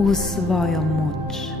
v svojo moč.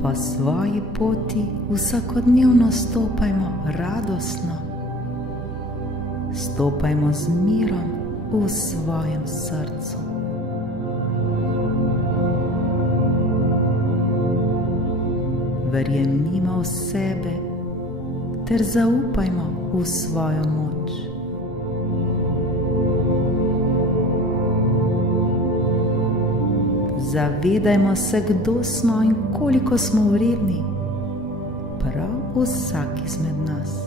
Po svoji poti vsakodnevno stopajmo radostno, stopajmo z mirom v svojem srcu. Verjemimo v sebe ter zaupajmo v svojo moč. Zavedajmo se, kdo smo in koliko smo vredni, prav vsak izmed nas.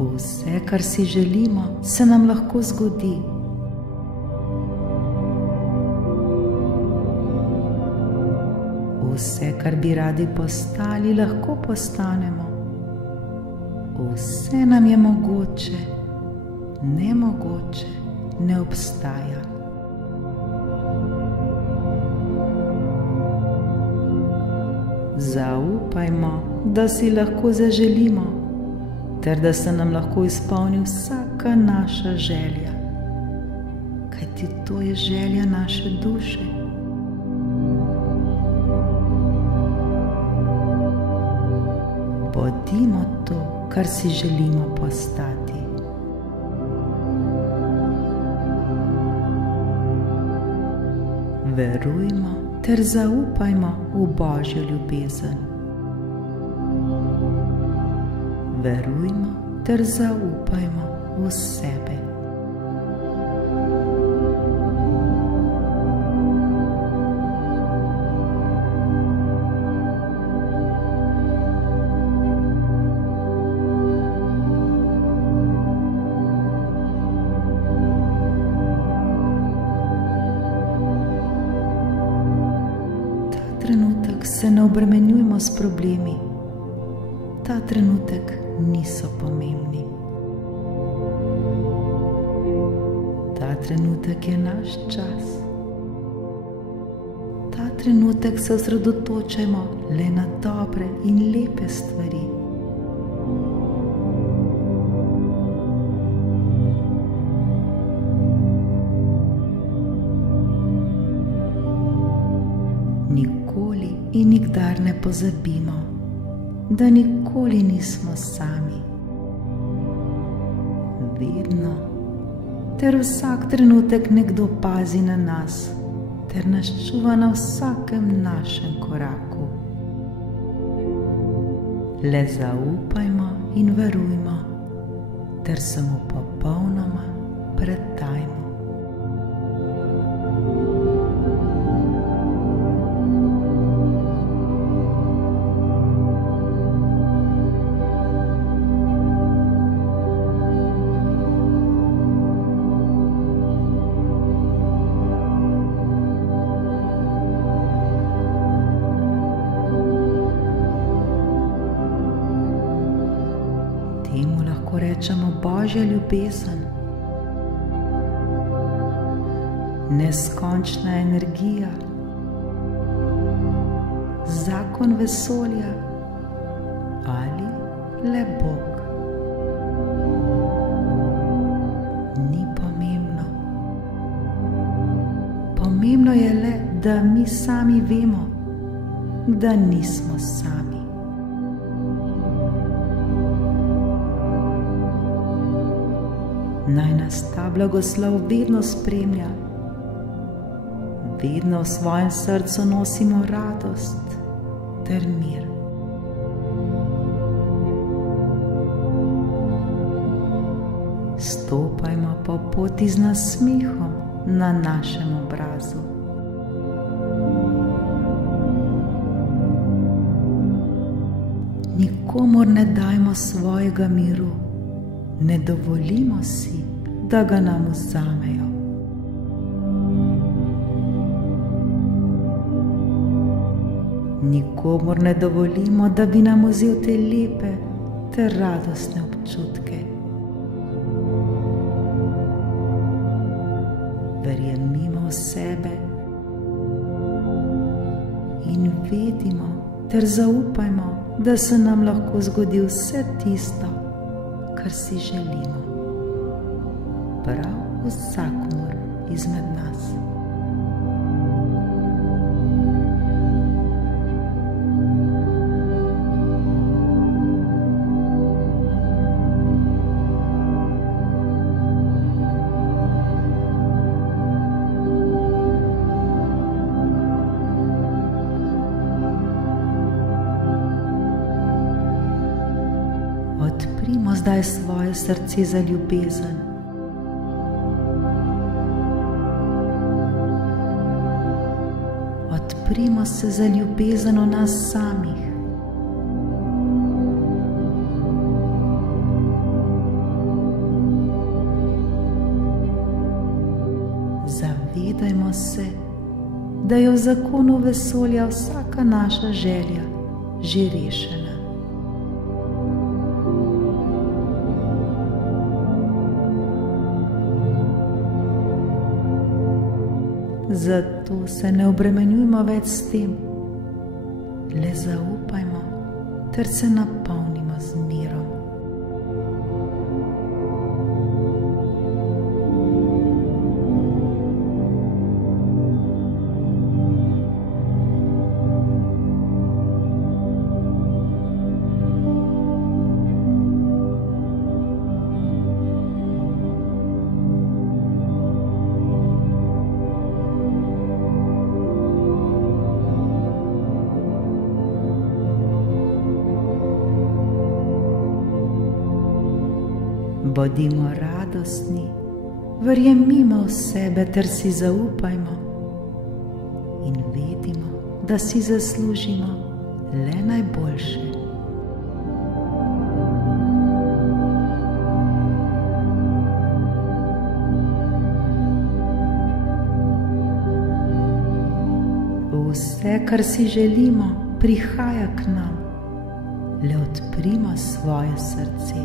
Vse, kar si želimo, se nam lahko zgodi. Vse, kar bi radi postali, lahko postanemo. Vse nam je mogoče, nemogoče ne obstaja. Zaupajmo, da si lahko zaželimo, ter da se nam lahko izpolni vsaka naša želja, kajti to je želja naše duše. Bodimo to, kar si želimo postati. Verujmo ter zaupajmo v Božjo ljubezen. Verujmo ter zaupajmo v sebe. Trenutek se ne obremenjujmo s problemi. Ta trenutek niso pomembni. Ta trenutek je naš čas. Ta trenutek se osredotočajmo le na dobre in lepe stvari. Nikoli in nikdar ne pozabimo, da nikoli nismo sami. Vedno ter vsak trenutek nekdo pazi na nas ter nas čuva na vsakem našem koraku. Le zaupajmo in verujmo ter se mu popolnoma predajmo. Temu lahko rečemo Božja ljubezen, neskončna energija, zakon vesolja ali le Bog. Ni pomembno. Pomembno je le, da mi sami vemo, da nismo sami. Naj nas ta blagoslov vedno spremlja. Vedno v svojem srcu nosimo radost ter mir. Stopajmo po poti z nasmehom na našem obrazu. Nikomur ne dajmo svojega miru. Ne dovolimo si, da ga nam vzamejo. Nikomur ne dovolimo, da bi nam vzel te lepe ter radostne občutke. Verjemimo v sebe vedimo ter zaupajmo, da se nam lahko zgodi vse tisto, kar si želimo. Prav vsakomur izmed nas. Odprimo zdaj svoje srce za ljubezen. Odprimo se za ljubezen v nas samih. Zavedajmo se, da je v zakonu vesolja vsaka naša želja že rešena. Zato se ne obremenjujmo več s tem, le zaupajmo ter se napolnimo z mirom. Bodimo radostni, verjemimo v sebe ter si zaupajmo in vedimo, da si zaslužimo le najboljše. Vse, kar si želimo, prihaja k nam, le odprimo svoje srce.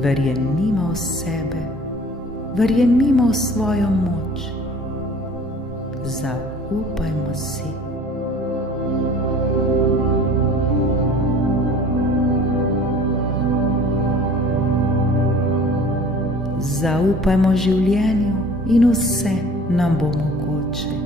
Verjemimo v sebe, verjemimo v svojo moč, zaupajmo si. Zaupajmo življenju in vse nam bo mogoče.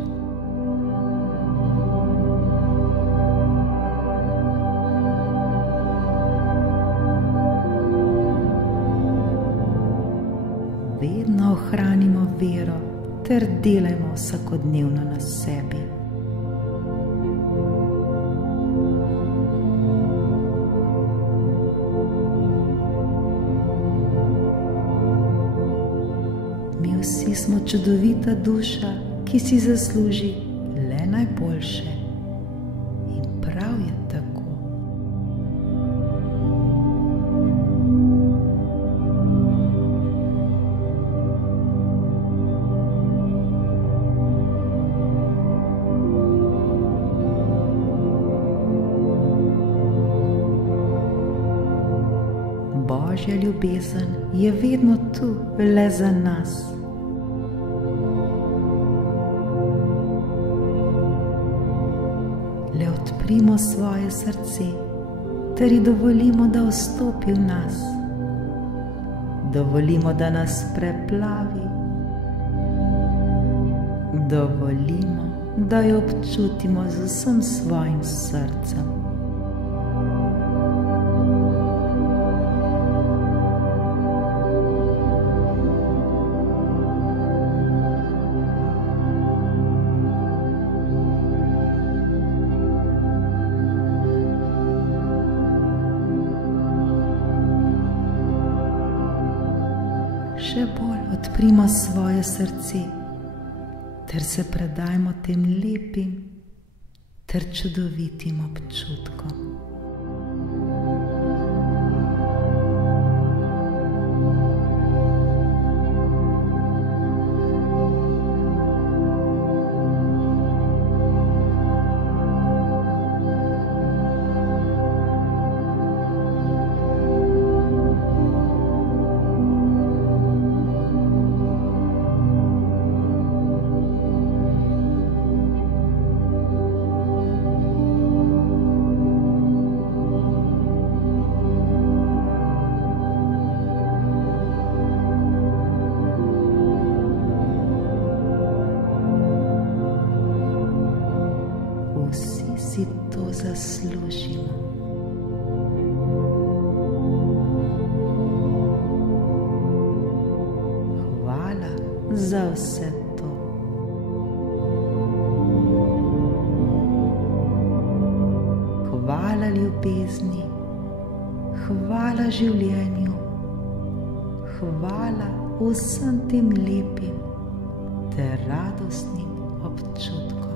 Vedno ohranimo vero ter delajmo vsakodnevno na sebi. Mi vsi smo čudovita duša, ki si zasluži le najboljše. In prav je tako. Božja ljubezen je vedno tu le za nas. Le odprimo svoje srce ter ji dovolimo, da vstopi v nas. Dovolimo, da nas preplavi. Dovolimo, da jo občutimo z vsem svojim srcem. Še bolj odprimo svoje srce ter se predajmo tem lepim ter čudovitim občutkom. zaslužimo. Hvala za vse to. Hvala ljubezni, hvala življenju, hvala vsem tem lepim ter radostnim občutkom.